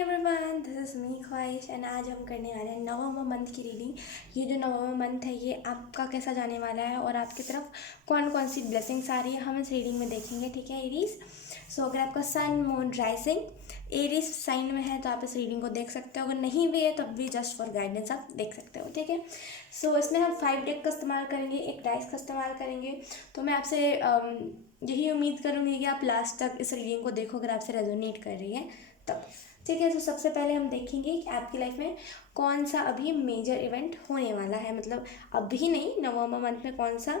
Everyone, this is me ख्वाहिश and आज हम करने वाले हैं नवंबर मंथ की रीडिंग। ये जो नवंबर मंथ है ये आपका कैसा जाने वाला है और आपकी तरफ कौन कौन सी ब्लेसिंग्स आ रही है हम इस रीडिंग में देखेंगे। ठीक है एरीज। सो अगर आपका sun moon rising Aries sign में है तो आप इस रीडिंग को देख सकते हो, अगर नहीं भी है तब भी जस्ट फॉर गाइडेंस आप देख सकते हो। ठीक है। सो इसमें हम 5 डेक का इस्तेमाल करेंगे, एक डाइस का इस्तेमाल करेंगे। तो मैं आपसे यही उम्मीद करूँगी कि आप लास्ट तक इस रीडिंग को देखो अगर आपसे रेजोनेट कर रही है तब। ठीक है। तो सबसे पहले हम देखेंगे कि आपकी लाइफ में कौन सा अभी मेजर इवेंट होने वाला है, मतलब अभी नहीं, नवंबर मंथ में कौन सा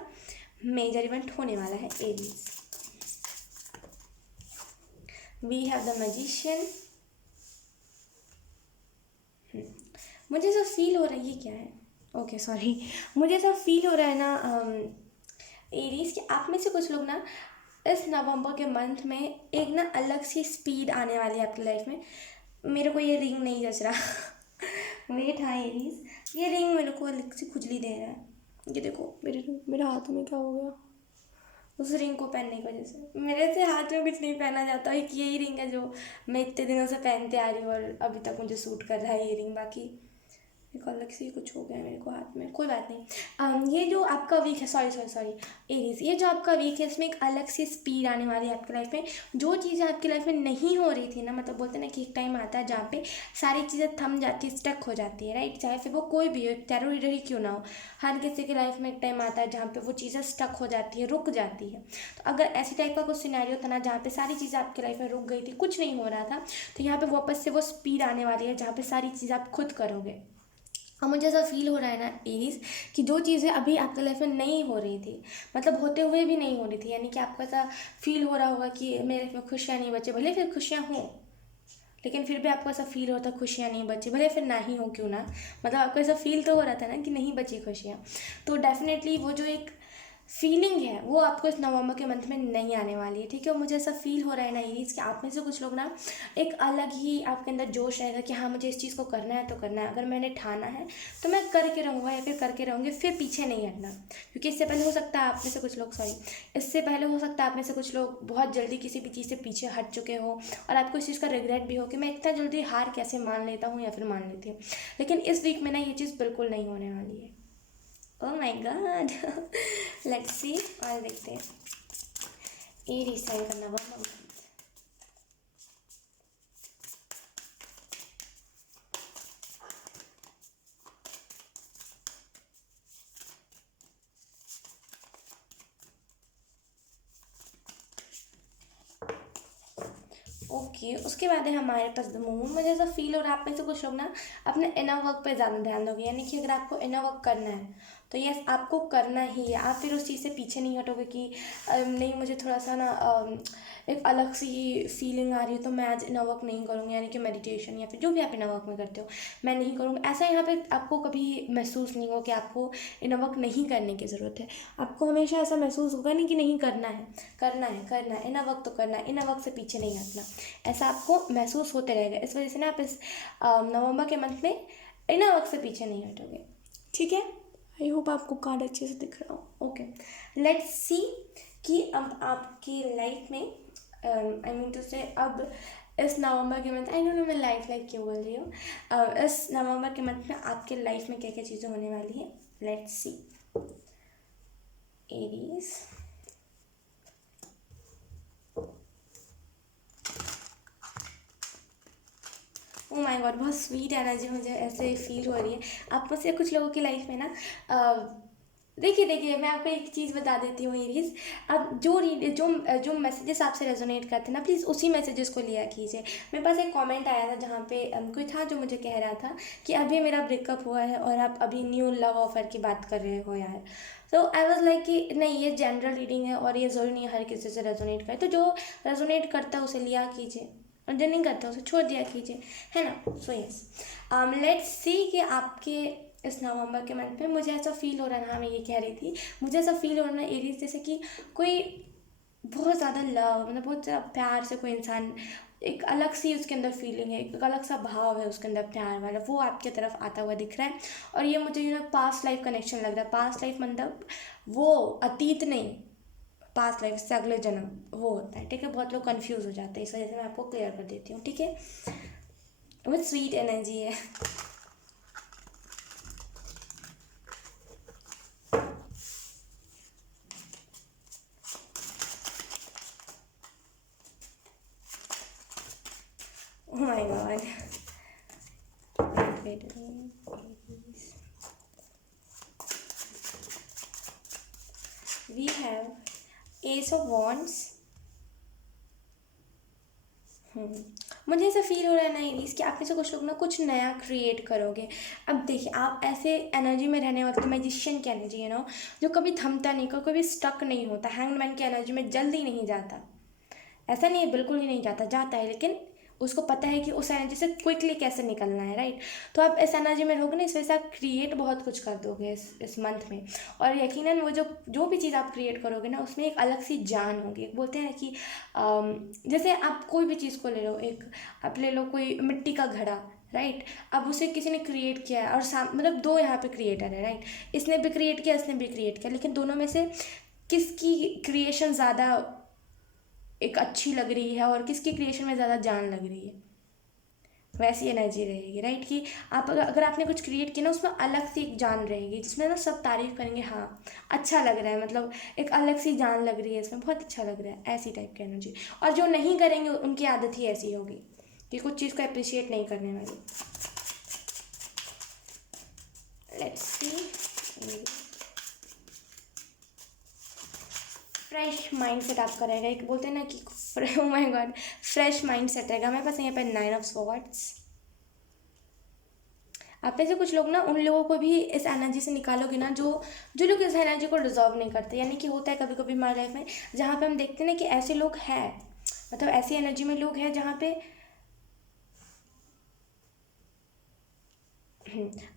मेजर इवेंट होने वाला है Aries. We have the magician. मुझे ऐसा फील हो रहा है, ये क्या है? ओके सॉरी, मुझे ऐसा फील हो रहा है ना एरीज कि आप में से कुछ लोग ना इस नवंबर के मंथ में एक ना अलग सी स्पीड आने वाली है आपकी लाइफ में। मेरे को ये रिंग नहीं जच रहा। वेट, हाँ एरीज, ये रिंग मेरे को अलग से खुजली दे रहा है। ये देखो मेरे हाथ में क्या हो गया उस रिंग को पहनने की वजह से। मेरे से हाथ में कुछ नहीं पहना जाता, एक यही रिंग है जो मैं इतने दिनों से पहनते आ रही हूँ और अभी तक मुझे सूट कर रहा है ये रिंग। बाकी एक अलग से ही कुछ हो गया मेरे को हाथ में, कोई बात नहीं। ये जो आपका वीक है, सॉरी सॉरी सॉरी एरीज, ये जो आपका वीक है इसमें एक अलग सी स्पीड आने वाली है आपकी लाइफ में। जो चीज़ें आपकी लाइफ में नहीं हो रही थी ना, मतलब बोलते हैं ना कि एक टाइम आता है जहाँ पे सारी चीज़ें थम जाती है, स्टक हो जाती है, राइट। चाहे फिर वो कोई भी हो, टेररिटर ही क्यों ना हो, हर किसी की लाइफ में एक टाइम आता है जहाँ पे वो चीज़ें स्टक हो जाती है, रुक जाती है। तो अगर ऐसी टाइप का कुछ सिनेरियो था ना जहाँ पे सारी चीज़ें आपकी लाइफ में रुक गई थी, कुछ नहीं हो रहा था, तो यहाँ पे वापस से वो स्पीड आने वाली है जहाँ पे सारी चीज़ें आप खुद करोगे। और मुझे ऐसा फील हो रहा है ना एरीज कि जो चीज़ें अभी आपके लाइफ में नहीं हो रही थी, मतलब होते हुए भी नहीं हो रही थी, यानी कि आपको ऐसा फील हो रहा होगा कि मेरे लाइफ में खुशियाँ नहीं बचे, भले फिर खुशियाँ हों लेकिन फिर भी आपको ऐसा फील होता खुशियाँ नहीं बची, भले फिर ना ही हो क्यों ना, मतलब आपको ऐसा फील तो हो रहा था ना कि नहीं बची खुशियाँ। तो डेफिनेटली वो जो एक फीलिंग है वो आपको इस नवंबर के मंथ में नहीं आने वाली है। ठीक है। मुझे ऐसा फील हो रहा है ना एरीज कि आप में से कुछ लोग ना एक अलग ही आपके अंदर जोश रहेगा कि हाँ मुझे इस चीज़ को करना है तो करना है, अगर मैंने ठाना है तो मैं करके रहूँगा या फिर करके रहूँगी, फिर पीछे नहीं हटना। क्योंकि इससे पहले हो सकता है आप में से कुछ लोग, सॉरी, इससे पहले हो सकता है आप में से कुछ लोग बहुत जल्दी किसी भी चीज़ से पीछे हट चुके हो और आपको इस चीज़ का रिग्रेट भी हो कि मैं इतना जल्दी हार कैसे मान लेता हूँ या फिर मान लेती हूँ। लेकिन इस वीक में ना ये चीज़ बिल्कुल नहीं होने वाली है। Oh my God. Let's see, और देखते हैं ये रिसाइन करना बहुत। ओके, उसके बाद है हमारे पास द मून। मुझे ऐसा फील हो रहा है आप में से कुछ लोग ना अपने इनर वर्क पे ज़्यादा ध्यान दोगे, यानी कि अगर आपको इनर वर्क करना है तो यस आपको करना ही है। आप फिर उस चीज़ से पीछे नहीं हटोगे कि नहीं मुझे थोड़ा सा ना एक अलग सी फीलिंग आ रही है तो मैं आज इनर वर्क नहीं करूँगी, यानी कि मेडिटेशन या फिर जो भी आप इनर वर्क में करते हो मैं नहीं करूँगी। ऐसा यहाँ पे आपको कभी महसूस नहीं हो कि आपको इनर वर्क नहीं करने की ज़रूरत है। आपको हमेशा ऐसा महसूस होगा नहीं कि नहीं करना है, करना है, करना है, इनर वर्क तो करना है, इनर वर्क से पीछे नहीं हटना, ऐसा आपको महसूस होते रहेगा। इस वजह से ना आप इस नवंबर के मंथ में इनर वर्क से पीछे नहीं हटोगे। ठीक है। आई होप आपको कार्ड अच्छे से दिख रहा हो। ओके, लेट्स सी कि अब आपकी लाइफ में आई मीन टू से अब इस नवंबर के मंथ, आई डोंट नो मैं लाइफ क्यों बोल रही हूँ, इस नवंबर के मंथ में आपके लाइफ में क्या क्या चीज़ें होने वाली है। Let's see Aries. Oh my God, बहुत स्वीट एनर्जी मुझे ऐसे फील हो रही है। आप में से कुछ लोगों की लाइफ में ना देखिए मैं आपको एक चीज़ बता देती हूँ एरीज। अब जो मैसेजेस आपसे रेजोनेट करते हैं ना, प्लीज़ उसी मैसेजेस को लिया कीजिए। मेरे पास एक कमेंट आया था जहाँ पे कोई था जो मुझे कह रहा था कि अभी मेरा ब्रेकअप हुआ है और आप अभी न्यू लव ऑफर की बात कर रहे हो यार। तो आई वॉज लाइक कि नहीं, ये जनरल रीडिंग है और ये ज़रूरी नहीं है हर किसी से रेजोनेट करे, तो जो रेजोनेट करता है उसे लिया कीजिए और जो नहीं करता उसे छोड़ दिया कीजिए, है ना। सो यस, लेट्स सी कि आपके इस नवंबर के मंथ में मुझे ऐसा फील हो रहा है ना, मैं ये कह रही थी, मुझे ऐसा फील हो रहा है ना एरीज जैसे कि कोई बहुत ज़्यादा लव, मतलब बहुत ज़्यादा प्यार से कोई इंसान, एक अलग सी उसके अंदर फीलिंग है, एक अलग सा भाव है उसके अंदर प्यार वाला, वो आपके तरफ आता हुआ दिख रहा है। और ये मुझे ना पास्ट लाइफ कनेक्शन लग रहा है। पास्ट लाइफ मतलब वो अतीत नहीं, पास्ट लाइफ से अगले जन्म वो होता है। ठीक है। बहुत लोग कंफ्यूज हो जाते हैं, इस वजह से मैं आपको क्लियर कर देती हूँ। ठीक है। बहुत स्वीट एनर्जी है। Oh my god. Wait, we have Ace of Wands. मुझे ऐसा फील हो रहा है ना एरीज कि आप में से कुछ लोग ना कुछ नया क्रिएट करोगे। अब देखिए, आप ऐसे एनर्जी में रहने वाले, तो मैजिशियन की एनर्जी है ना, जो कभी थमता नहीं, कभी स्टक नहीं होता। हैंगमैन की एनर्जी में जल्दी नहीं जाता। ऐसा नहीं है बिल्कुल ही नहीं जाता, जाता है, लेकिन उसको पता है कि उस एनर्जी से क्विकली कैसे निकलना है, राइट। तो आप इस एनर्जी में रहोगे ना, इस वजह से आप क्रिएट बहुत कुछ कर दोगे इस मंथ में। और यकीनन वो जो भी चीज़ आप क्रिएट करोगे ना, उसमें एक अलग सी जान होगी। बोलते हैं ना कि जैसे आप कोई भी चीज़ को ले लो, एक आप ले लो कोई मिट्टी का घड़ा, राइट। अब उसे किसी ने क्रिएट किया है, और मतलब दो यहाँ पे क्रिएटर है, राइट। इसने भी क्रिएट किया, इसने भी क्रिएट किया, लेकिन दोनों में से किसकी क्रिएशन ज़्यादा एक अच्छी लग रही है और किसकी क्रिएशन में ज़्यादा जान लग रही है, वैसी एनर्जी रहेगी, राइट। कि आप अगर आपने कुछ क्रिएट किया ना, उसमें अलग सी एक जान रहेगी, जिसमें ना सब तारीफ करेंगे, हाँ अच्छा लग रहा है, मतलब एक अलग सी जान लग रही है इसमें, बहुत अच्छा लग रहा है, ऐसी टाइप की एनर्जी। और जो नहीं करेंगे उनकी आदत ही ऐसी होगी कि कुछ चीज़ को अप्रिशिएट नहीं करने वाली। Let's see. Fresh mind set आपका रहेगा। एक बोलते हैं ना कि oh my God, fresh mind set रहेगा। मेरे पास यहाँ पे 9 ऑफ स्वॉर्ड्स। आप में से कुछ लोग ना, उन लोगों को भी इस एनर्जी से निकालोगे ना, जो जो लोग इस एनर्जी को डिजर्व नहीं करते। यानी कि होता है कभी कभी हमारी लाइफ में, जहाँ पे हम देखते हैं ना कि ऐसे लोग हैं, मतलब ऐसी एनर्जी में लोग हैं जहाँ पे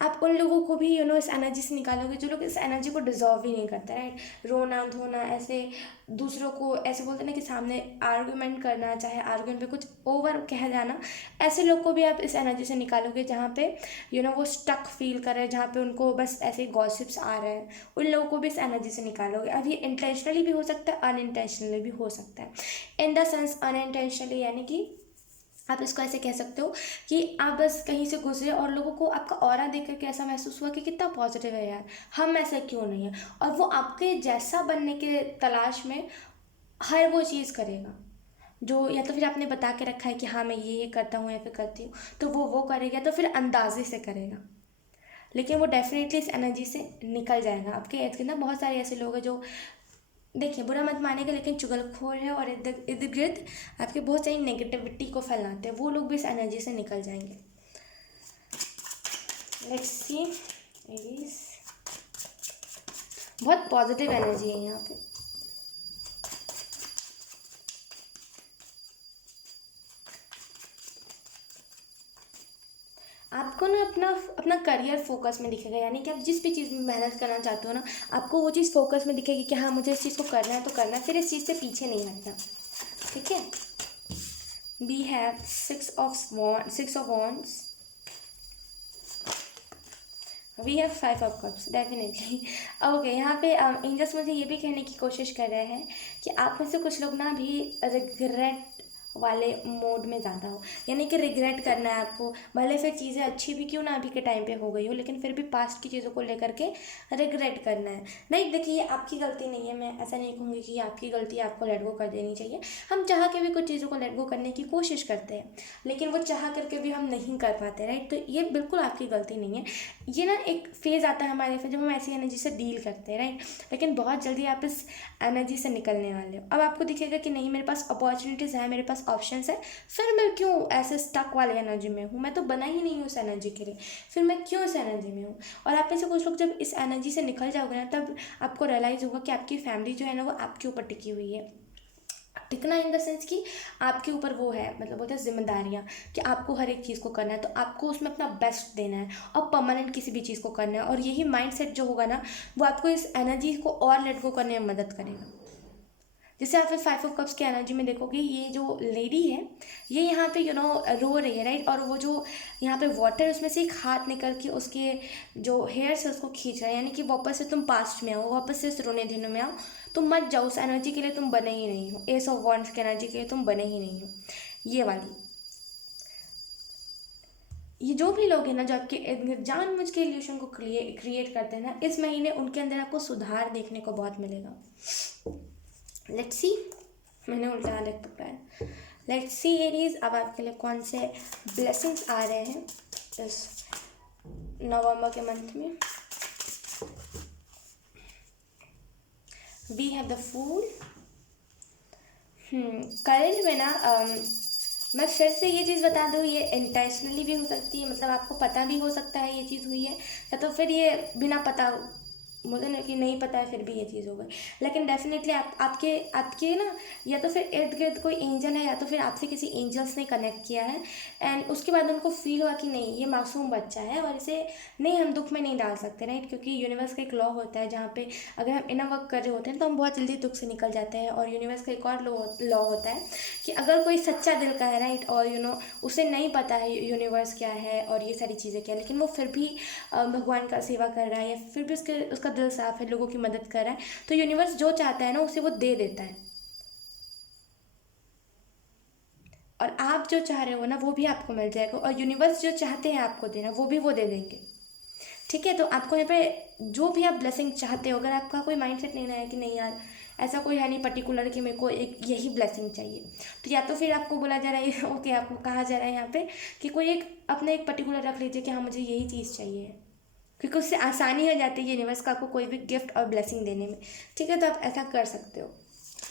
आप उन लोगों को भी इस एनर्जी से निकालोगे जो लोग इस एनर्जी को डिजर्व ही नहीं करते, राइट। रोना धोना, ऐसे दूसरों को ऐसे बोलते हैं ना कि सामने आर्गुमेंट करना, चाहे आर्गुमेंट पे कुछ ओवर कह जाना, ऐसे लोग को भी आप इस एनर्जी से निकालोगे जहाँ पे वो स्टक फील कर रहे हैं, जहाँ पे उनको बस ऐसे गॉसिप्स आ रहे हैं, उन लोगों को भी इस एनर्जी से निकालोगे। अब ये इंटेंशनली भी हो सकता है, अनइंटेंशनली भी हो सकता है। इन द सेंस अनइंटेंशनली, यानी कि आप इसको ऐसे कह सकते हो कि आप बस कहीं से गुजरे और लोगों को आपका ऑरा देख करके ऐसा महसूस हुआ कि कितना पॉजिटिव है यार, हम ऐसा क्यों नहीं है, और वो आपके जैसा बनने के तलाश में हर वो चीज़ करेगा जो, या तो फिर आपने बता के रखा है कि हाँ मैं ये करता हूँ या फिर करती हूँ, तो वो करेगा, तो फिर अंदाजे से करेगा, लेकिन वो डेफिनेटली इस एनर्जी से निकल जाएगा। आपके इर्द गिर्द ना बहुत सारे ऐसे लोग हैं जो, देखिए बुरा मत मानेगा, लेकिन चुगलखोर है और इर्द गिर्द आपके बहुत सारी नेगेटिविटी को फैलाते हैं, वो लोग भी इस एनर्जी से निकल जाएंगे। लेट्स सी एरीज, बहुत पॉजिटिव एनर्जी है यहाँ पे। आपको ना अपना अपना करियर फोकस में दिखेगा, यानी कि आप जिस भी चीज़ में मेहनत करना चाहते हो ना, आपको वो चीज़ फोकस में दिखेगी कि हाँ मुझे इस चीज़ को करना है तो करना है, फिर इस चीज़ से पीछे नहीं हटना, ठीक है। We have 6 of wands, we have 5 of cups, definitely. Okay, यहाँ पे एंजल्स मुझे ये भी कहने की कोशिश कर रहे हैं कि आप में से कुछ लोग ना अभी रिग्रेट वाले मोड में ज़्यादा हो, यानी कि रिग्रेट करना है आपको, भले फिर चीज़ें अच्छी भी क्यों ना अभी के टाइम पे हो गई हो, लेकिन फिर भी पास्ट की चीज़ों को लेकर के रिग्रेट करना है। नहीं देखिए, ये आपकी गलती नहीं है, मैं ऐसा नहीं कहूँगी कि ये आपकी गलती है, आपको लेट गो कर देनी चाहिए। हम चाह के भी कुछ चीज़ों को लेट गो करने की कोशिश करते हैं, लेकिन वो चाह करके भी हम नहीं कर पाते, राइट। तो ये बिल्कुल आपकी गलती नहीं है। ये ना एक फेज़ आता है हमारे लाइफ में जब हम ऐसी एनर्जी से डील करते हैं, राइट। लेकिन बहुत जल्दी आप इस एनर्जी से निकलने वाले हो। अब आपको दिखेगा कि नहीं, मेरे पास अपॉर्चुनिटीज़ है, मेरे पास ऑप्शंस है, फिर मैं क्यों ऐसे स्टक वाली एनर्जी में हूँ, मैं तो बना ही नहीं हूँ उस एनर्जी के लिए, फिर मैं क्यों इस एनर्जी में हूँ। और आप में से कुछ लोग जब इस एनर्जी से निकल जाओगे ना, तब आपको रियलाइज़ होगा कि आपकी फैमिली जो है ना, वो आपके ऊपर टिकी हुई है। टिकना इन द सेंस कि आपके ऊपर वो है, मतलब बोलते हैं जिम्मेदारियाँ, कि आपको हर एक चीज़ को करना है, तो आपको उसमें अपना बेस्ट देना है और परमानेंट किसी भी चीज़ को करना है। और यही माइंडसेट जो होगा ना, वो आपको इस एनर्जी को और लेट गो करने में मदद करेगा। जैसे आप फिर 5 ऑफ कप्स की एनर्जी में देखोगे, ये जो लेडी है, ये यहाँ पे रो रही है, राइट। और वो जो यहाँ पे वाटर, उसमें से एक हाथ निकल के उसके जो हेयर्स है उसको खींच रहा है, यानी कि वापस से तुम पास्ट में आओ, वापस से इस रोने धोने में आओ, तुम मत जाओ, उस एनर्जी के लिए तुम बने ही नहीं हो, एस ऑफ वॉन्ड्स की एनर्जी के लिए तुम बने ही नहीं हो, ये वाली। ये जो भी लोग हैं ना जो आपके जानबूझ के इल्यूशन को क्रिएट करते हैं ना, इस महीने उनके अंदर आपको सुधार देखने को बहुत मिलेगा। लेट्स सी, मैंने उल्टा हालत पकड़ा है। लेट्स सी एरीज, अब आपके लिए कौन से ब्लेसिंग्स आ रहे हैं इस नवंबर के मंथ में। We have the fool. Current में ना मैं फिर से ये चीज़ बता दूँ, ये इंटेंशनली भी हो सकती है, मतलब आपको पता भी हो सकता है ये चीज़ हुई है, या तो फिर ये बिना पता मुझे ना कि नहीं पता है फिर भी ये चीज़ हो गई। लेकिन डेफिनेटली आपके आपके ना या तो फिर इर्द गिर्द कोई एंजल है या तो फिर आपसे किसी एंजल्स ने कनेक्ट किया है, एंड उसके बाद उनको फील हुआ कि नहीं ये मासूम बच्चा है और इसे नहीं हम दुख में नहीं डाल सकते, राइट। क्योंकि यूनिवर्स का एक लॉ होता है जहाँ पे अगर हम इनर वर्क कर रहे होते हैं तो हम बहुत जल्दी दुख से निकल जाते हैं। और यूनिवर्स का एक और लॉ होता है कि अगर कोई सच्चा दिल का है, राइट, और उसे नहीं पता है यूनिवर्स क्या है और ये सारी चीज़ें क्या है, लेकिन वो फिर भी भगवान का सेवा कर रहा है या फिर भी उसका दिल साफ है, लोगों की मदद कर रहा है, तो यूनिवर्स जो चाहता है ना उसे वो दे देता है। और आप जो चाह रहे हो ना वो भी आपको मिल जाएगा, और यूनिवर्स जो चाहते हैं आपको देना वो भी वो दे देंगे। ठीक है, तो आपको यहाँ पे जो भी आप ब्लेसिंग चाहते हो, अगर आपका कोई माइंडसेट नहीं रहा है कि नहीं यार ऐसा कोई है नहीं पर्टिकुलर कि मेरे को एक यही ब्लेसिंग चाहिए, तो या तो फिर आपको बोला जा रहा है ओके, आपको कहा जा रहा है यहाँ पे कि कोई एक अपना एक पर्टिकुलर रख लीजिए कि हाँ मुझे यही चीज़ चाहिए, क्योंकि उससे आसानी हो जाती है यूनिवर्स का आपको कोई भी गिफ्ट और ब्लेसिंग देने में। ठीक है, तो आप ऐसा कर सकते हो।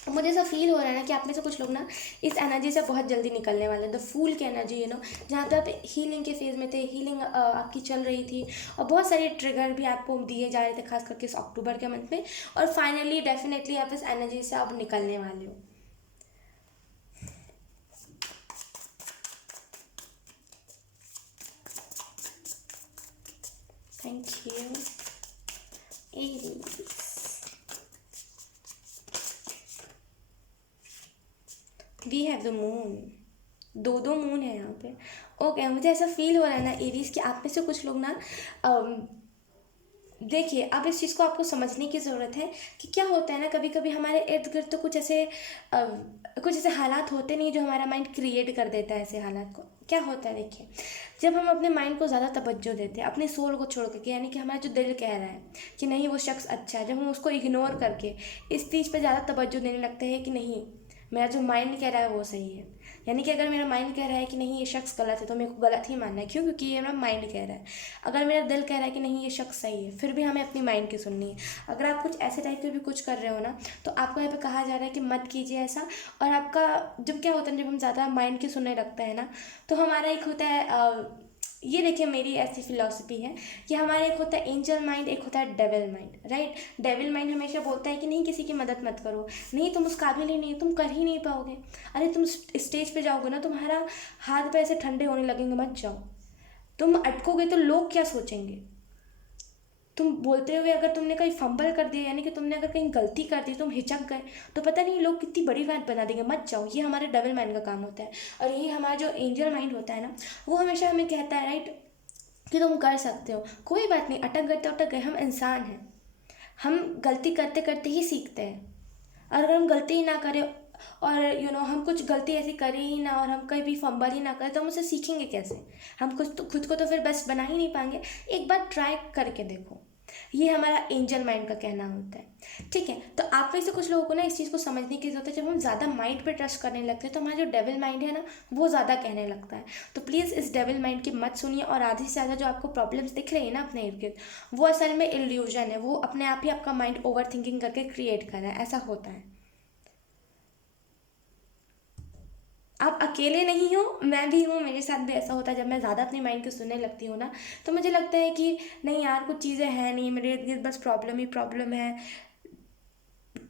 तो मुझे ऐसा फील हो रहा है ना कि आप में से कुछ लोग ना इस एनर्जी से बहुत जल्दी निकलने वाले हैं। द फूल की एनर्जी, जहाँ पे आप हीलिंग के फेज़ में थे, हीलिंग आपकी चल रही थी और बहुत सारे ट्रिगर भी आपको दिए जा रहे थे खास करके इस अक्टूबर के मंथ में, और फाइनली डेफिनेटली आप इस एनर्जी से आप निकलने वाले हो। Thank you Aries. We have the moon, दो मून है यहाँ पे। ओके, मुझे ऐसा फील हो रहा है ना एरीज कि आप में से कुछ लोग ना देखिए, अब इस चीज़ को आपको समझने की ज़रूरत है कि क्या होता है ना, कभी कभी हमारे इर्द गिर्द तो कुछ ऐसे हालात होते नहीं जो हमारा माइंड क्रिएट कर देता है ऐसे हालात को। क्या होता है देखिए, जब हम अपने माइंड को ज़्यादा तवज्जो देते हैं अपने सोल को छोड़ करके, यानी कि हमारा जो दिल कह रहा है कि नहीं वो शख्स अच्छा है, जब हम उसको इग्नोर करके इस चीज़ पे ज़्यादा तवज्जो देने लगते हैं कि नहीं मेरा जो माइंड कह रहा है वो सही है, यानी कि अगर मेरा माइंड कह रहा है कि नहीं ये शख्स गलत है तो मेरे को गलत ही मानना है, क्यों? क्योंकि ये मेरा माइंड कह रहा है। अगर मेरा दिल कह रहा है कि नहीं ये शख्स सही है, फिर भी हमें अपनी माइंड की सुननी है। अगर आप कुछ ऐसे टाइप के भी कुछ कर रहे हो ना, तो आपको यहाँ पे कहा जा रहा है कि मत कीजिए ऐसा। और आपका जब क्या होता है, जब हम ज़्यादा माइंड की सुनने लगते हैं ना, तो हमारा एक होता है ये देखिए मेरी ऐसी फिलॉसफी है कि हमारा एक होता है एंजल माइंड, एक होता है devil mind, right. Devil mind हमेशा बोलता है कि नहीं किसी की मदद मत करो, नहीं तुम उस काबिल ही नहीं, तुम कर ही नहीं पाओगे, अरे तुम स्टेज पे जाओगे ना तुम्हारा हाथ पैर ऐसे ठंडे होने लगेंगे, मत जाओ, तुम अटकोगे तो लोग क्या सोचेंगे। तुम बोलते हुए अगर तुमने कहीं फंबल कर दिया, यानी कि तुमने अगर कहीं गलती कर दी, तुम हिचक गए, तो पता नहीं लोग कितनी बड़ी बात बना देंगे, मत जाओ। ये हमारे डबल माइंड का काम होता है। और यही हमारा जो एंजल माइंड होता है ना, वो हमेशा हमें कहता है, राइट, कि तुम कर सकते हो, कोई बात नहीं, अटक गए तो अटक गए, हम इंसान हैं, हम गलती करते करते ही सीखते हैं। और अगर हम गलती ही ना करें और हम कुछ गलती ऐसी करें ही ना और हम कहीं भी फंबल ही ना करें, तो हम उसे सीखेंगे कैसे? हम खुद को तो फिर बेस्ट बना ही नहीं पाएंगे। एक बार ट्राई करके देखो, ये हमारा एंजल माइंड का कहना होता है। ठीक है, तो आप में से कुछ लोगों को ना इस चीज़ को समझने की जरूरत है, जब हम ज़्यादा माइंड पे ट्रस्ट करने लगते हैं तो हमारा जो डेविल माइंड है ना वो ज़्यादा कहने लगता है। तो प्लीज़ इस डेविल माइंड की मत सुनिए, और आधे से ज़्यादा जो आपको प्रॉब्लम्स दिख रही है ना अपने इर्द गिर्द, वो असल में इल्यूजन है, वो अपने आप ही आपका माइंड ओवर थिंकिंग करके क्रिएट कर रहा है, ऐसा होता है। आप अकेले नहीं हो, मैं भी हूँ, मेरे साथ भी ऐसा होता है। जब मैं ज़्यादा अपने माइंड को सुनने लगती हूँ ना, तो मुझे लगता है कि नहीं यार कुछ चीज़ें हैं नहीं, मेरे इर्द गिर्द बस प्रॉब्लम ही प्रॉब्लम है,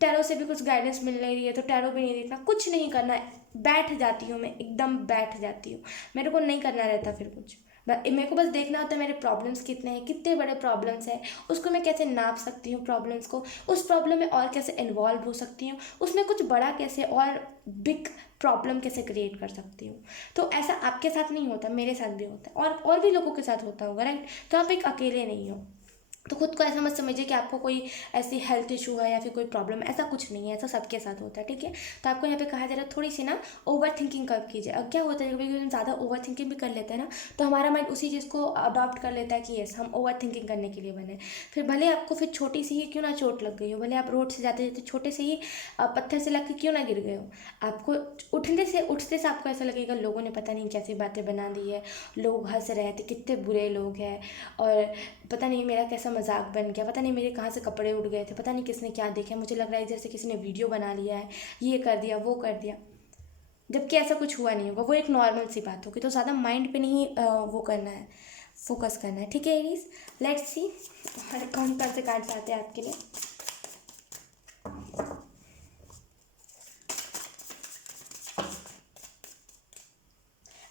टैरो से भी कुछ गाइडेंस मिल नहीं रही है तो टैरो भी नहीं देखना, कुछ नहीं करना है, बैठ जाती हूँ मैं, एकदम बैठ जाती हूँ, मेरे को नहीं करना रहता फिर कुछ। मेरे को बस देखना होता है मेरे प्रॉब्लम्स कितने हैं, कितने बड़े प्रॉब्लम्स हैं, उसको मैं कैसे नाप सकती हूँ प्रॉब्लम्स को, उस प्रॉब्लम में और कैसे इन्वॉल्व हो सकती हूँ, उसमें कुछ बड़ा कैसे और बिग प्रॉब्लम कैसे क्रिएट कर सकती हूँ। तो ऐसा आपके साथ नहीं होता, मेरे साथ भी होता है और भी लोगों के साथ होता होगा, राइट। तो आप एक अकेले नहीं हो। तो खुद को ऐसा मत समझिए कि आपको कोई ऐसी हेल्थ इशू है या फिर कोई प्रॉब्लम, ऐसा कुछ नहीं है, ऐसा सबके साथ होता है, ठीक है। तो आपको यहाँ पे कहा जा रहा है थोड़ी सी ना ओवर थिंकिंग कब कीजिए। अब क्या होता है कभी कभी हम ज़्यादा ओवर थिंकिंग भी कर लेते हैं ना, तो हमारा माइंड उसी चीज़ को अडॉप्ट कर लेता है कि यस हम ओवर थिंकिंग करने के लिए बने। फिर भले आपको फिर छोटी सी ही क्यों ना चोट लग गई हो, भले आप रोड से जाते जाते छोटे से ही पत्थर से लग के क्यों ना गिर गए हो, आपको उठते से आपको ऐसा लगेगा लोगों ने पता नहीं कैसी बातें बना दी है, लोग हंस रहे थे, कितने बुरे लोग हैं, और पता नहीं मेरा कैसा मजाक बन गया, पता नहीं मेरे कहाँ से कपड़े उड़ गए थे, पता नहीं किसने क्या देखा, मुझे लग रहा है जैसे किसी ने वीडियो बना लिया है, ये कर दिया वो कर दिया, जबकि ऐसा कुछ हुआ नहीं होगा, वो एक नॉर्मल सी बात होगी। तो ज़्यादा माइंड पे नहीं वो करना है, फोकस करना है, ठीक है एरीज। लेट्स सी कौन कौन से कार्ड्स आते हैं आपके लिए।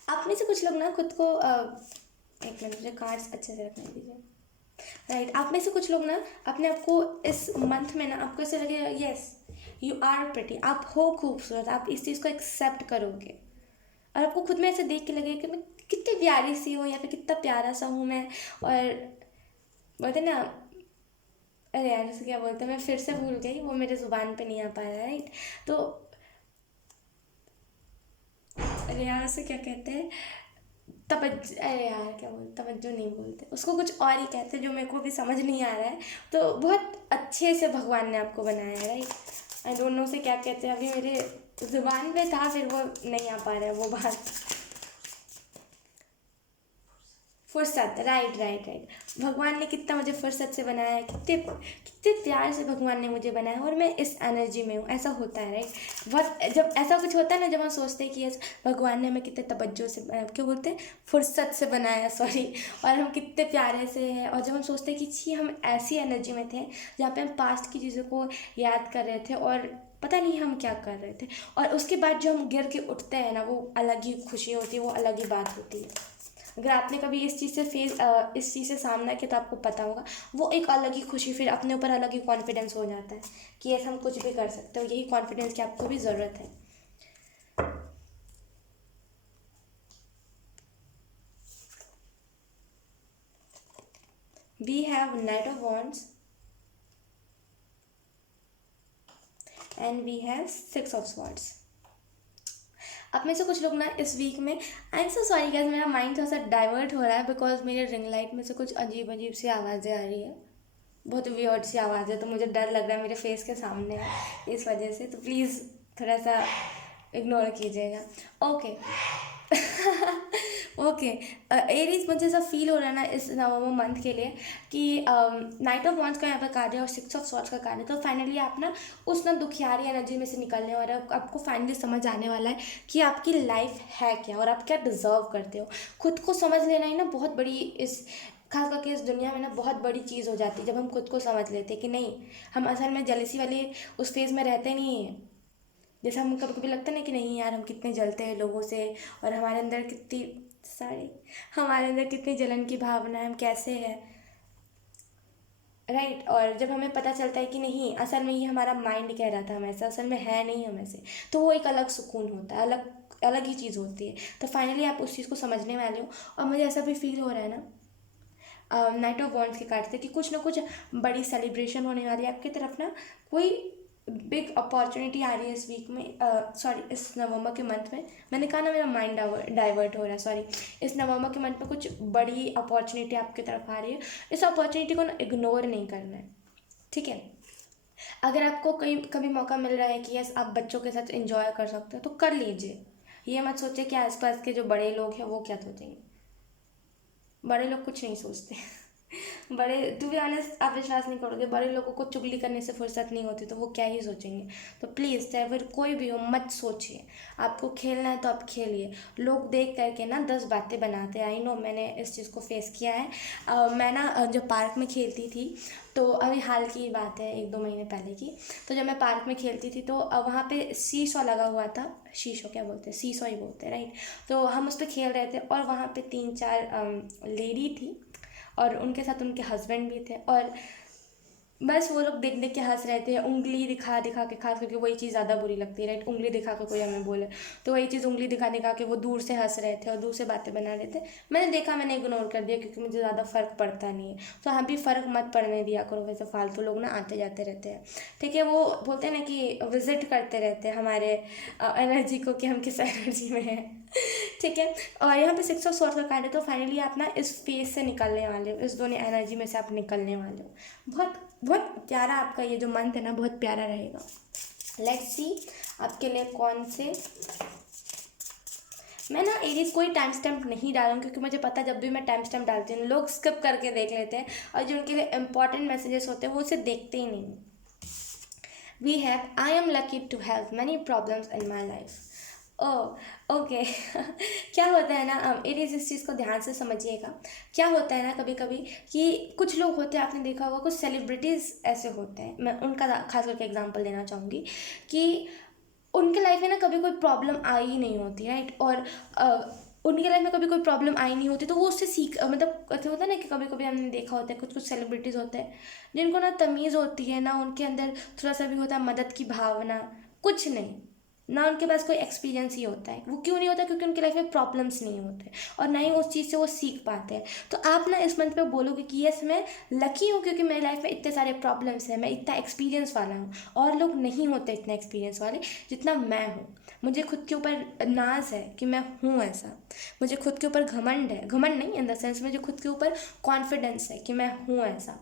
आप में से कुछ लोग ना खुद को एक मिनट मुझे कार्ड्स अच्छे से रखने दीजिए। राइट, आप में से कुछ लोग ना अपने आप को इस मंथ में ना आपको ऐसे लगेगा यस यू आर प्रिटी, आप हो खूबसूरत, आप इस चीज़ को एक्सेप्ट करोगे, और आपको खुद में ऐसे देख के लगेगा कि मैं कितनी प्यारी सी हूँ या फिर कितना प्यारा सा हूँ मैं। और बोलते ना, अरे यार उसे क्या बोलते हैं, मैं फिर से भूल गई, वो मेरे ज़ुबान पे नहीं आ पाया। राइट, तो अरे यार उसे क्या कहते हैं, अरे यार क्या बोलते, तवज्जो नहीं बोलते उसको, कुछ और ही कहते हैं जो मेरे को भी समझ नहीं आ रहा है। तो बहुत अच्छे से भगवान ने आपको बनाया है। राइट, आई डोंट नो उसे क्या कहते हैं, अभी मेरे जुबान पे था फिर वो नहीं आ पा रहा है वो बात। फुर्सत, राइट राइट राइट, भगवान ने कितना मुझे फुर्सत से बनाया है, कितने कितने प्यार से भगवान ने मुझे बनाया है, और मैं इस एनर्जी में हूँ, ऐसा होता है। राइट, बहुत जब ऐसा कुछ होता है ना, जब हम सोचते हैं कि यस भगवान ने हमें कितने तवज्जो से क्यों बोलते हैं फुर्सत से बनाया, सॉरी, और हम कितने प्यारे से हैं, और जब हम सोचते हैं कि छी हम ऐसी एनर्जी में थे जहाँ पे हम पास्ट की चीज़ों को याद कर रहे थे और पता नहीं हम क्या कर रहे थे, और उसके बाद जो हम गिर के उठते हैं ना, वो अलग ही खुशी होती है, वो अलग ही बात होती है। अगर आपने कभी इस चीज़ से सामना किया तो आपको पता होगा, वो एक अलग ही खुशी, फिर अपने ऊपर अलग ही कॉन्फिडेंस हो जाता है कि ऐसा हम कुछ भी कर सकते हो, यही कॉन्फिडेंस की आपको भी ज़रूरत है। We have knight of wands and we have six of swords. अब में से कुछ लोग ना इस वीक में, I am so sorry guys, मेरा माइंड थोड़ा सा डाइवर्ट हो रहा है बिकॉज मेरे रिंग लाइट में से कुछ अजीब अजीब सी आवाज़ें आ रही है, बहुत वियर्ड सी आवाज़ है, तो मुझे डर लग रहा है मेरे फेस के सामने है इस वजह से, तो प्लीज़ थोड़ा सा इग्नोर कीजिएगा। ओके ओके, एरीज मुझे ऐसा फील हो रहा है ना इस नवंबर मंथ के लिए कि नाइट ऑफ वॉन्ड्स का यहाँ पे कार्ड है और सिक्स ऑफ स्वॉर्ड्स का कार्ड है, तो फाइनली आप ना उस ना दुखियारी एनर्जी में से निकलने और आपको फाइनली समझ आने वाला है कि आपकी लाइफ है क्या और आप क्या डिज़र्व करते हो। खुद को समझ लेना ही ना बहुत बड़ी, इस खास करके इस दुनिया में ना बहुत बड़ी चीज़ हो जाती है जब हम खुद को समझ लेते हैं कि नहीं, हम असल में जेलसी वाली उस फेज़ में रहते नहीं हैं। जैसे हम कभी कभी लगता है ना कि नहीं यार हम कितने जलते हैं लोगों से, और हमारे अंदर कितनी सारी हमारे अंदर कितनी जलन की भावना है, हम कैसे हैं। राइट, और जब हमें पता चलता है कि नहीं असल में ये हमारा माइंड कह रहा था हम ऐसा, असल में है नहीं हम ऐसे, तो वो एक अलग सुकून होता है, अलग अलग ही चीज़ होती है। तो फाइनली आप उस चीज़ को समझने वाले हो, और मुझे ऐसा भी फील हो रहा है ना नाइट ऑफ वॉन्ड्स के कार्ड से कि कुछ ना कुछ बड़ी सेलिब्रेशन होने वाली है आपकी तरफ ना, कोई बिग अपॉर्चुनिटी आ रही है इस वीक में, सॉरी इस नवंबर के मंथ में। मैंने कहा ना मेरा माइंड डाइवर्ट हो रहा है, सॉरी, इस नवंबर के मंथ में कुछ बड़ी अपॉर्चुनिटी आपकी तरफ आ रही है, इस अपॉर्चुनिटी को ना इग्नोर नहीं करना है, ठीक है। अगर आपको कहीं कभी मौका मिल रहा है कि यस आप बच्चों के साथ एंजॉय कर सकते हो तो कर लीजिए, ये मत सोचिए कि आसपास के जो बड़े लोग हैं वो क्या सोचेंगे, बड़े लोग कुछ नहीं सोचते बड़े, टू बी ऑनेस्ट आप विश्वास नहीं करोगे, बड़े लोगों को चुगली करने से फुर्सत नहीं होती तो वो क्या ही सोचेंगे। तो प्लीज़ चाहे फिर कोई भी हो मत सोचिए, आपको खेलना है तो आप खेलिए। लोग देख करके ना 10 बातें बनाते हैं, आई नो मैंने इस चीज़ को फेस किया है। मैं ना जब पार्क में खेलती थी, तो अभी हाल की बात है 1-2 महीने पहले की, तो जब मैं पार्क में खेलती थी तो वहाँ पे सीसॉ लगा हुआ था, शीशो क्या बोलते हैं, सीसॉ ही बोलते हैं राइट। तो हम उस पर खेल रहे थे और वहाँ पे 3-4 लेडी थी और उनके साथ उनके हस्बैंड भी थे, और बस वो लोग देख देख के हंस रहे थे, उंगली दिखा दिखा के, खास करके वही चीज़ ज़्यादा बुरी लगती है, राइट। उंगली दिखा के कोई हमें बोले तो वही चीज़ उंगली दिखा दिखा के वो दूर से हंस रहे थे और दूर से बातें बना रहे थे। मैंने देखा, मैंने इग्नोर कर दिया क्योंकि मुझे ज़्यादा फ़र्क पड़ता नहीं है। तो हम भी फ़र्क मत पड़ने दिया करो, वैसे फालतू लोग ना आते जाते रहते हैं, ठीक है। वो बोलते हैं ना कि विजिट करते रहते हैं हमारे एनर्जी को, कि हम किस एनर्जी में हैं, ठीक है। और यहाँ पे 6 ऑफ स्वॉर्ड्स का कार्ड है, तो फाइनली आप ना इस फेज से निकलने वाले हो, इस दोनों एनर्जी में से आप निकलने वाले हो। बहुत बहुत प्यारा आपका ये जो मंथ है ना, बहुत प्यारा रहेगा। लेट्स सी आपके लिए कौन से। मैं ना एरीज कोई टाइम स्टैम्प नहीं डालूँ क्योंकि मुझे पता है जब भी मैं टाइम स्टैम्प डालती हूँ लोग स्किप करके देख लेते हैं, और जो उनके लिए इंपॉर्टेंट मैसेजेस होते हैं वो उसे देखते ही नहीं। We have I am lucky to have many problems in my life. Oh okay. क्या होता है ना, एरीज इस चीज़ को ध्यान से समझिएगा। क्या होता है ना कभी कभी कि कुछ लोग होते हैं, आपने देखा होगा कुछ सेलिब्रिटीज़ ऐसे होते हैं, मैं उनका खास करके एग्जांपल देना चाहूँगी कि उनके लाइफ में ना कभी कोई प्रॉब्लम आई ही नहीं होती, राइट। और उनके लाइफ में कभी कोई प्रॉब्लम आई नहीं होती तो वो उससे सीख मतलब ऐसे होता है ना कि कभी कभी हमने देखा होता है कुछ कुछ सेलिब्रिटीज़ होते हैं जिनको ना तमीज़ होती है ना, उनके अंदर थोड़ा सा भी होता है मदद की भावना, कुछ नहीं, ना उनके पास कोई एक्सपीरियंस ही होता है। वो क्यों नहीं होता? क्योंकि उनके लाइफ में प्रॉब्लम्स नहीं होते और ना ही उस चीज़ से वो सीख पाते हैं। तो आप ना इस मंथ पे बोलोगे कि यस मैं लकी हूँ क्योंकि मेरी लाइफ में इतने सारे प्रॉब्लम्स हैं, मैं इतना एक्सपीरियंस वाला हूँ, और लोग नहीं होते इतना एक्सपीरियंस वाले जितना मैं हूँ। मुझे खुद के ऊपर नाज है कि मैं हूँ ऐसा, मुझे खुद के ऊपर घमंड है, घमंड नहीं इन द सेंस, मुझे खुद के ऊपर कॉन्फिडेंस है कि मैं हूँ ऐसा।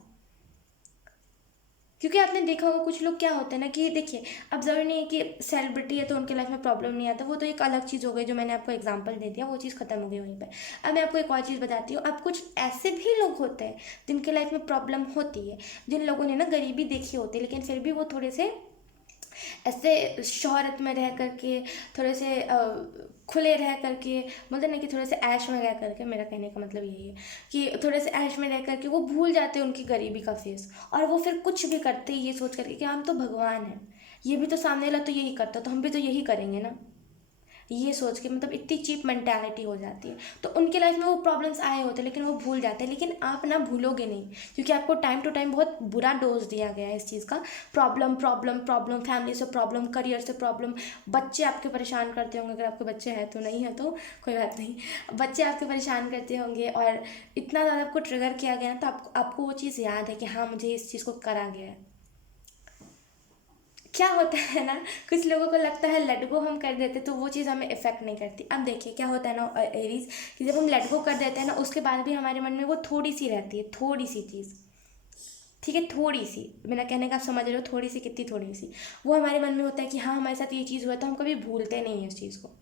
क्योंकि आपने देखा होगा कुछ लोग क्या होते हैं ना कि देखिए, अब ज़रूरी नहीं है कि सेलिब्रिटी है तो उनके लाइफ में प्रॉब्लम नहीं आता, वो तो एक अलग चीज़ हो गई, जो मैंने आपको एग्जांपल दे दिया, वो चीज़ खत्म हो गई वहीं पे। अब मैं आपको एक और चीज़ बताती हूँ। अब कुछ ऐसे भी लोग होते हैं जिनके लाइफ में प्रॉब्लम होती है, जिन लोगों ने ना गरीबी देखी होती है, लेकिन फिर भी वो थोड़े से ऐसे शोहरत में रह करके, थोड़े से खुले रह करके, बोलते ना कि थोड़े से ऐश में रह करके, मेरा कहने का मतलब यही है कि थोड़े से ऐश में रह करके वो भूल जाते हैं उनकी गरीबी का फेस, और वो फिर कुछ भी करते हैं ये सोच करके कि हम तो भगवान हैं, ये भी तो सामने वाला तो यही करता, तो हम भी तो यही करेंगे ना, ये सोच के, मतलब इतनी चीप मेंटालिटी हो जाती है। तो उनके लाइफ में वो प्रॉब्लम्स आए होते हैं लेकिन वो भूल जाते हैं, लेकिन आप ना भूलोगे नहीं क्योंकि आपको टाइम टू टाइम बहुत बुरा डोज दिया गया है इस चीज़ का। प्रॉब्लम प्रॉब्लम प्रॉब्लम, फैमिली से प्रॉब्लम, करियर से प्रॉब्लम, बच्चे आपके परेशान करते होंगे, अगर आपके बच्चे हैं तो, नहीं है तो कोई बात नहीं, बच्चे आपके परेशान करते होंगे और इतना ज़्यादा आपको ट्रिगर किया गया ना, तो आपको वो चीज़ याद है कि हाँ मुझे इस चीज़ को करा गया है। क्या होता है ना, कुछ लोगों को लगता है लेट गो हम कर देते तो वो चीज़ हमें इफेक्ट नहीं करती। अब देखिए क्या होता है ना एरीज, कि जब हम लेट गो कर देते हैं ना उसके बाद भी हमारे मन में वो थोड़ी सी रहती है, थोड़ी सी चीज़, ठीक है, थोड़ी सी, मेरा कहने का आप समझ रहे हो, थोड़ी सी, कितनी थोड़ी सी, वो हमारे मन में होता है कि हाँ हमारे साथ ये चीज़ हुआ, तो हम कभी भूलते नहीं है उस चीज़ को,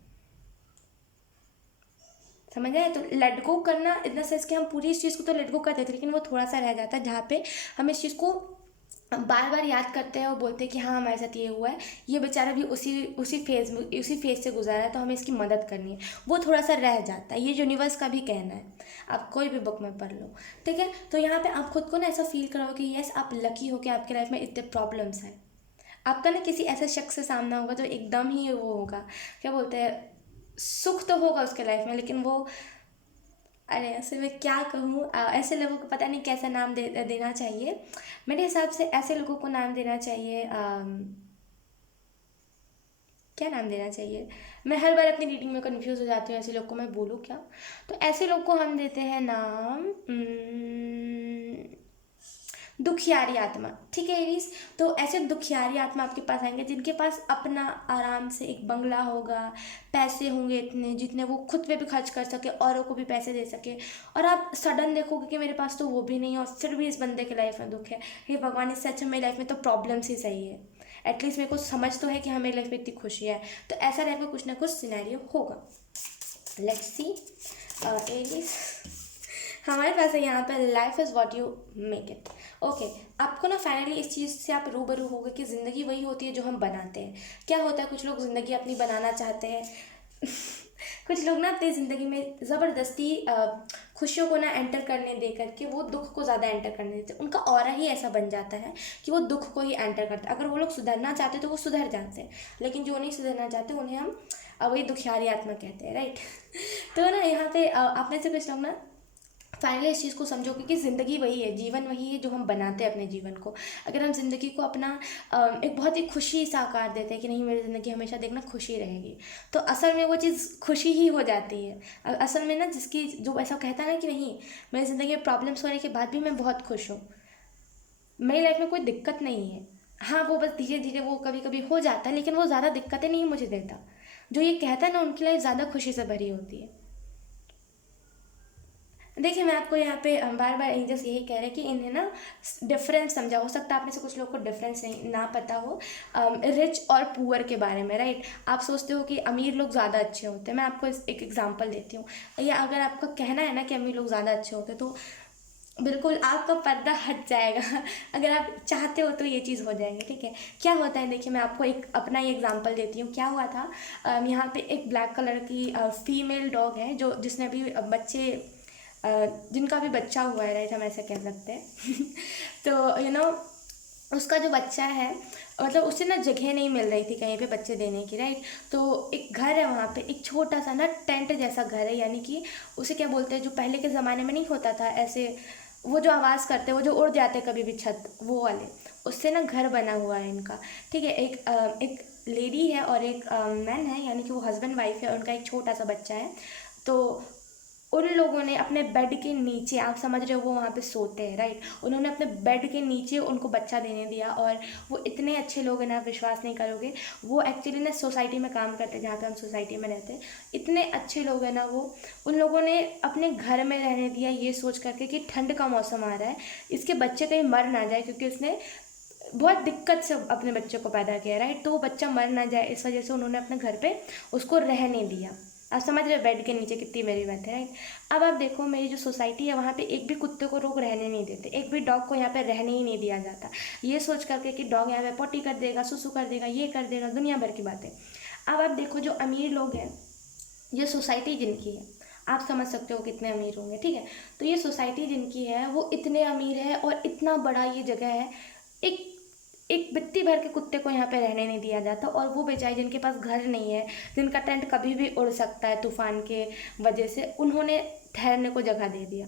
समझ आए। तो लेट गो करना इतना सेंस कि हम पूरी इस चीज़ को तो लेट गो कर देते हैं, लेकिन वो थोड़ा सा रह जाता है जहाँ पे हम इस चीज़ को बार बार याद करते हैं और बोलते हैं कि हाँ हमारे साथ ये हुआ है, ये बेचारा भी उसी फेज से गुजारा है, तो हमें इसकी मदद करनी है, वो थोड़ा सा रह जाता है। ये यूनिवर्स का भी कहना है, आप कोई भी बुक में पढ़ लो, ठीक है। तो यहाँ पे आप खुद को ना ऐसा फील कराओ कि यस आप लकी हो कि आपके लाइफ में इतने प्रॉब्लम्स हैं। आपका ना किसी ऐसे शख्स से सामना होगा जो एकदम ही वो होगा, क्या बोलते हैं, सुख तो होगा उसके लाइफ में, लेकिन वो, अरे ऐसे मैं क्या कहूँ, ऐसे लोगों को पता नहीं कैसा नाम देना चाहिए। मेरे हिसाब से ऐसे लोगों को नाम देना चाहिए, क्या नाम देना चाहिए, मैं हर बार अपनी रीडिंग में कंफ्यूज हो जाती हूँ, ऐसे लोग को मैं बोलूँ क्या। तो ऐसे लोग को हम देते हैं नाम दुखियारी आत्मा, ठीक है एरीज। तो ऐसे दुखियारी आत्मा आपके पास आएंगे जिनके पास अपना आराम से एक बंगला होगा, पैसे होंगे इतने जितने वो खुद पे भी खर्च कर सके, औरों को भी पैसे दे सके, और आप सडन देखोगे कि मेरे पास तो वो भी नहीं है और फिर भी इस बंदे के लाइफ में दुख है। हे भगवान, इससे अच्छा मेरी लाइफ में तो प्रॉब्लम्स ही सही है, एटलीस्ट मेरे को समझ तो है कि हाँ मेरी लाइफ में इतनी खुशी है। तो ऐसा टाइप का कुछ ना कुछ सिनेरियो होगा। लेट्स सी एरीज, हमारे पास है यहाँ पे life is what you make it. Okay, आपको ना फाइनली इस चीज़ से आप रूबरू हो गए कि ज़िंदगी वही होती है जो हम बनाते हैं। क्या होता है, कुछ लोग ज़िंदगी अपनी बनाना चाहते हैं कुछ लोग ना अपनी ज़िंदगी में ज़बरदस्ती खुशियों को ना एंटर करने दे करके वो दुख को ज़्यादा एंटर करने देते हैं। उनका ऑरा ही ऐसा बन जाता है कि वो दुख को ही एंटर करते हैं। अगर वो लोग सुधरना चाहते तो वो सुधर जाते हैं, लेकिन जो नहीं सुधरना चाहते उन्हें हम वही दुखियारी आत्मा कहते हैं, राइट। तो ना यहाँ पे आप में से कुछ लोग ना फाइनली इस चीज़ को समझोगे कि ज़िंदगी वही है, जीवन वही है जो हम बनाते हैं अपने जीवन को। अगर हम ज़िंदगी को अपना एक बहुत ही खुशी सा आकार देते हैं कि नहीं मेरी ज़िंदगी हमेशा देखना खुशी रहेगी, तो असल में वो चीज़ खुशी ही हो जाती है। असल में ना जिसकी जो ऐसा कहता है ना कि नहीं मेरी ज़िंदगी में प्रॉब्लम्स होने के बाद भी मैं बहुत खुश हूँ, मेरी लाइफ में कोई दिक्कत नहीं है। हाँ वो बस धीरे धीरे वो कभी कभी हो जाता है, लेकिन वो ज़्यादा दिक्कतें नहीं मुझे देता। जो ये कहता है ना उनकी लाइफ ज़्यादा खुशी से भरी होती है। देखिए मैं आपको यहाँ पे बार बार एंजल्स यही कह रहे हैं कि इन्हें ना डिफरेंस समझा। हो सकता है आप में से कुछ लोग को डिफरेंस नहीं ना पता हो रिच और पुअर के बारे में, राइट। आप सोचते हो कि अमीर लोग ज़्यादा अच्छे होते हैं। मैं आपको एक एग्जांपल देती हूँ। या अगर आपका कहना है ना कि अमीर लोग ज़्यादा अच्छे होते हैं, तो बिल्कुल आपका पर्दा हट जाएगा। अगर आप चाहते हो तो ये चीज़ हो जाएंगे, ठीक है। क्या होता है देखिए मैं आपको एक अपना ही एग्जांपल देती हूँ। क्या हुआ था, यहाँ पे एक ब्लैक कलर की फीमेल डॉग है जो जिसने अभी बच्चे जिनका भी बच्चा हुआ है, राइट, हम ऐसे कह सकते हैं। तो उसका जो बच्चा है, मतलब उसे ना जगह नहीं मिल रही थी कहीं पे बच्चे देने की, राइट। तो एक घर है वहाँ पे, एक छोटा सा ना टेंट जैसा घर है, यानी कि उसे क्या बोलते हैं जो पहले के ज़माने में नहीं होता था ऐसे, वो जो आवाज़ करते वो जो उड़ जाते कभी भी छत, वो वाले, उससे ना घर बना हुआ है इनका, ठीक है। एक लेडी है और एक मैन है, यानी कि वो हस्बैंड वाइफ है, उनका एक छोटा सा बच्चा है। तो उन लोगों ने अपने बेड के नीचे, आप समझ रहे हो वो वहाँ पे सोते हैं, राइट, उन्होंने अपने बेड के नीचे उनको बच्चा देने दिया। और वो इतने अच्छे लोग हैं ना, आप विश्वास नहीं करोगे। वो एक्चुअली ना सोसाइटी में काम करते हैं जहाँ पे हम सोसाइटी में रहते हैं। इतने अच्छे लोग हैं ना वो, उन लोगों ने अपने घर में रहने दिया ये सोच करके कि ठंड का मौसम आ रहा है, इसके बच्चे कहीं मर ना जाए, क्योंकि उसने बहुत दिक्कत से अपने बच्चे को पैदा किया, राइट। तो वो बच्चा मर ना जाए इस वजह से उन्होंने अपने घर पे उसको रहने दिया। आप समझ रहे हो बेड के नीचे कितनी मेरी बात है, राइट। अब आप देखो मेरी जो सोसाइटी है वहाँ पे एक भी कुत्ते को लोग रहने नहीं देते, एक भी डॉग को यहाँ पे रहने ही नहीं दिया जाता, ये सोच करके कि डॉग यहाँ पे पोटी कर देगा, सुसु कर देगा, ये कर देगा, दुनिया भर की बातें। अब आप देखो जो अमीर लोग हैं, ये सोसाइटी जिनकी है, आप समझ सकते हो कितने अमीर होंगे, ठीक है। तो ये सोसाइटी जिनकी है वो इतने अमीर है और इतना बड़ा ये जगह है, एक एक बित्ती भर के कुत्ते को यहाँ पे रहने नहीं दिया जाता। और वो बेचारे जिनके पास घर नहीं है, जिनका टेंट कभी भी उड़ सकता है तूफान के वजह से, उन्होंने ठहरने को जगह दे दिया।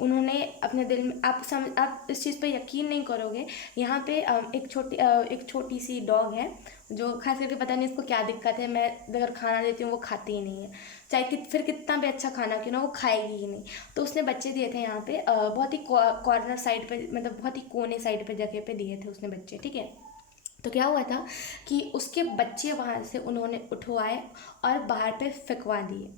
उन्होंने अपने दिल में, आप इस चीज़ पे यकीन नहीं करोगे। यहाँ पे एक छोटी सी डॉग है जो खास करके पता नहीं इसको क्या दिक्कत है, मैं अगर खाना देती हूँ वो खाती ही नहीं है, चाहे फिर कितना भी अच्छा खाना क्यों ना, वो खाएगी ही नहीं। तो उसने बच्चे दिए थे यहाँ पे बहुत ही कॉर्नर साइड पे, मतलब बहुत ही कोने साइड पे जगह पे दिए थे उसने बच्चे, ठीक है। तो क्या हुआ था कि उसके बच्चे वहाँ से उन्होंने उठवाए और बाहर पे फेंकवा दिए,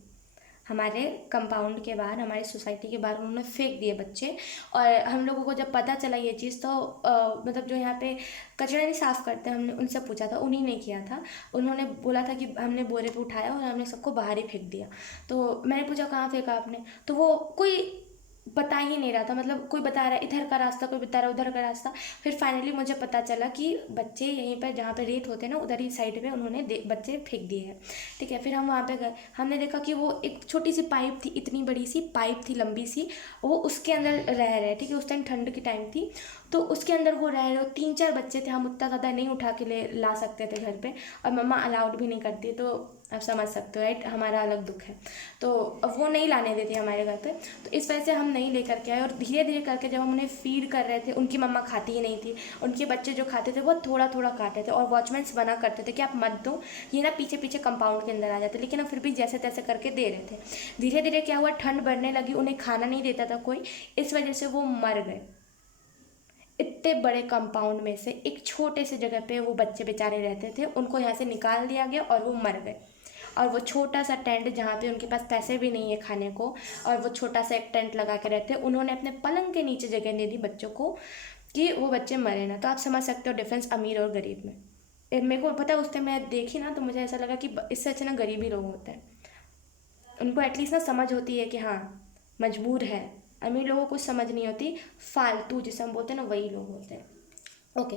हमारे कंपाउंड के बाहर, हमारी सोसाइटी के बाहर उन्होंने फेंक दिए बच्चे। और हम लोगों को जब पता चला ये चीज़, तो मतलब जो यहाँ पे कचरा नहीं साफ़ करते, हमने उनसे पूछा था, उन्हीं ने किया था। उन्होंने बोला था कि हमने बोरे पे उठाया और हमने सबको बाहर ही फेंक दिया। तो मैंने पूछा कहाँ फेंका आपने, तो वो कोई बता ही नहीं रहा था, मतलब कोई बता रहा है इधर का रास्ता, कोई बता रहा है उधर का रास्ता। फिर फाइनली मुझे पता चला कि बच्चे यहीं पर जहाँ पे रेत होते हैं ना, उधर ही साइड पे उन्होंने बच्चे फेंक दिए हैं, ठीक है। फिर हम वहाँ पे गए, हमने देखा कि वो एक छोटी सी पाइप थी, इतनी बड़ी सी पाइप थी लंबी सी, वो उसके अंदर रह रहे, ठीक है। उस टाइम ठंड की टाइम थी, तो उसके अंदर वो रह रहे, 3-4 बच्चे थे, हम उतना ज़्यादा नहीं उठा के ले ला सकते थे घर पे, और मम्मा अलाउड भी नहीं करती, तो आप समझ सकते हो, राइट, हमारा अलग दुख है। तो अब वो नहीं लाने देती हमारे घर पे, तो इस वजह से हम नहीं लेकर के आए। और धीरे धीरे करके जब हम उन्हें फीड कर रहे थे, उनकी मम्मा खाती ही नहीं थी, उनके बच्चे जो खाते थे वो थोड़ा थोड़ा खाते थे, और वॉचमैन्स मना करते थे कि आप मत दो, ये ना पीछे पीछे कंपाउंड के अंदर आ जाते, लेकिन हम फिर भी जैसे तैसे करके दे रहे थे। धीरे धीरे क्या हुआ, ठंड बढ़ने लगी, उन्हें खाना नहीं देता था कोई, इस वजह से वो मर गए। इतने बड़े कंपाउंड में से एक छोटे से जगह पे वो बच्चे बेचारे रहते थे, उनको यहाँ से निकाल दिया गया और वो मर गए। और वो छोटा सा टेंट जहाँ पे उनके पास पैसे भी नहीं है खाने को, और वो छोटा सा एक टेंट लगा के रहते, उन्होंने अपने पलंग के नीचे जगह दे दी बच्चों को कि वो बच्चे मरे ना। तो आप समझ सकते हो डिफरेंस अमीर और गरीब में। मेरे को पता है उस टाइम मैं देखी ना, तो मुझे ऐसा लगा कि इससे अच्छे ना गरीब ही लोग होते हैं, उनको एटलीस्ट ना समझ होती है कि हाँ मजबूर है। अमीर लोगों को समझ नहीं होती, फालतू जिसे हम बोलते हैं ना, वही लोग होते हैं। ओके,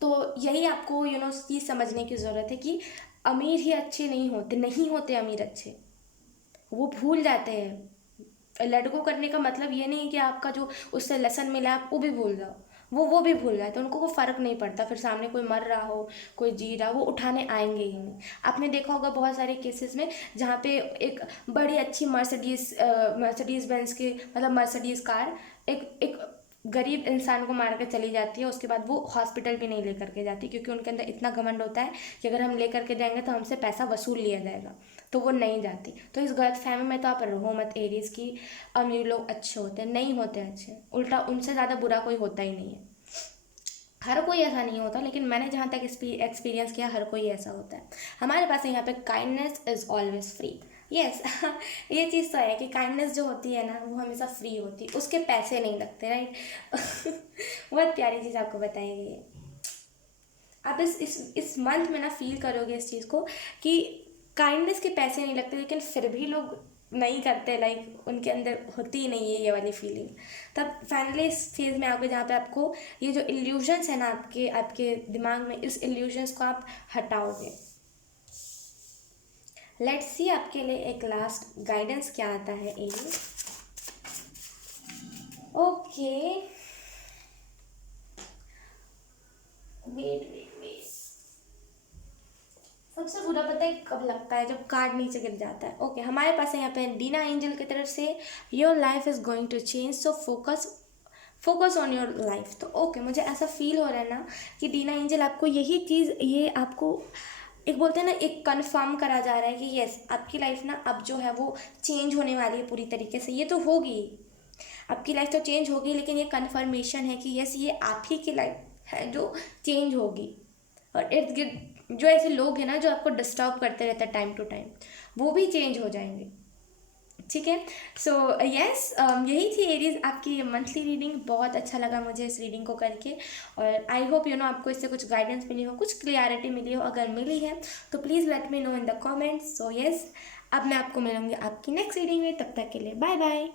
तो यही आपको चीज़ समझने की ज़रूरत है कि अमीर ही अच्छे नहीं होते, नहीं होते अमीर अच्छे, वो भूल जाते हैं। लड़कों करने का मतलब ये नहीं है कि आपका जो उससे लेसन मिला आप वो भी भूल जाओ, वो भी भूल गए, तो उनको वो फ़र्क नहीं पड़ता, फिर सामने कोई मर रहा हो कोई जी रहा हो वो उठाने आएंगे ही नहीं। आपने देखा होगा बहुत सारे केसेस में जहाँ पे एक बड़ी अच्छी मर्सिडीज़ बेंज की मतलब मर्सिडीज़ कार एक गरीब इंसान को मार के चली जाती है, उसके बाद वो हॉस्पिटल भी नहीं लेकर के जाती, क्योंकि उनके अंदर इतना घमंड होता है कि अगर हम लेकर के जाएंगे तो हमसे पैसा वसूल लिया जाएगा, तो वो नहीं जाती। तो इस गलत फहमी में तो आप रहो मत एरीज की अमीर लोग अच्छे होते हैं, नहीं होते अच्छे, उल्टा उनसे ज़्यादा बुरा कोई होता ही नहीं है। हर कोई ऐसा नहीं होता, लेकिन मैंने जहाँ तक एक्सपीरियंस किया हर कोई ऐसा होता है। हमारे पास यहाँ पे kindness is always free. Yes ये चीज़ तो है कि काइंडनेस जो होती है ना वो हमेशा फ्री होती है, उसके पैसे नहीं लगते, राइट। बहुत प्यारी चीज़ आपको बताएगी। आप इस मंथ में ना फील करोगे इस चीज़ को कि काइंडनेस के पैसे नहीं लगते, लेकिन फिर भी लोग नहीं करते, लाइक उनके अंदर होती ही नहीं है ये वाली फीलिंग। तब फाइनली इस फेज में आओगे जहाँ पे आपको ये जो इल्यूजन्स है ना आपके आपके दिमाग में, इस इल्यूजन्स को आप हटाओगे। लेट्स सी आपके लिए एक लास्ट गाइडेंस क्या आता है Ariel. Okay, wait wait wait, सबसे बुरा पता है कब लगता है, जब कार्ड नीचे गिर जाता है। ओके हमारे पास है यहाँ पे डीना एंजल की तरफ से your life is going to change, so focus on your life. तो ओके मुझे ऐसा फील हो रहा है ना कि डीना एंजल आपको यही चीज़, ये आपको एक बोलते हैं ना एक कंफर्म करा जा रहा है कि यस आपकी लाइफ ना अब जो है वो चेंज होने वाली है पूरी तरीके से। ये तो होगी, आपकी लाइफ तो चेंज होगी, लेकिन ये कन्फर्मेशन है कि यस ये आप ही की लाइफ है जो चेंज होगी। और इर्द गिर्द जो ऐसे लोग हैं ना जो आपको डिस्टर्ब करते रहते हैं टाइम टू टाइम, वो भी चेंज हो जाएंगे, ठीक है। सो यस यही थी एरीज आपकी मंथली रीडिंग। बहुत अच्छा लगा मुझे इस रीडिंग को करके, और आई होप आपको इससे कुछ गाइडेंस मिली हो, कुछ क्लियरिटी मिली हो। अगर मिली है तो please let me know in the comments. So yes अब मैं आपको मिलूंगी आपकी नेक्स्ट रीडिंग में, तब तक के लिए बाय बाय।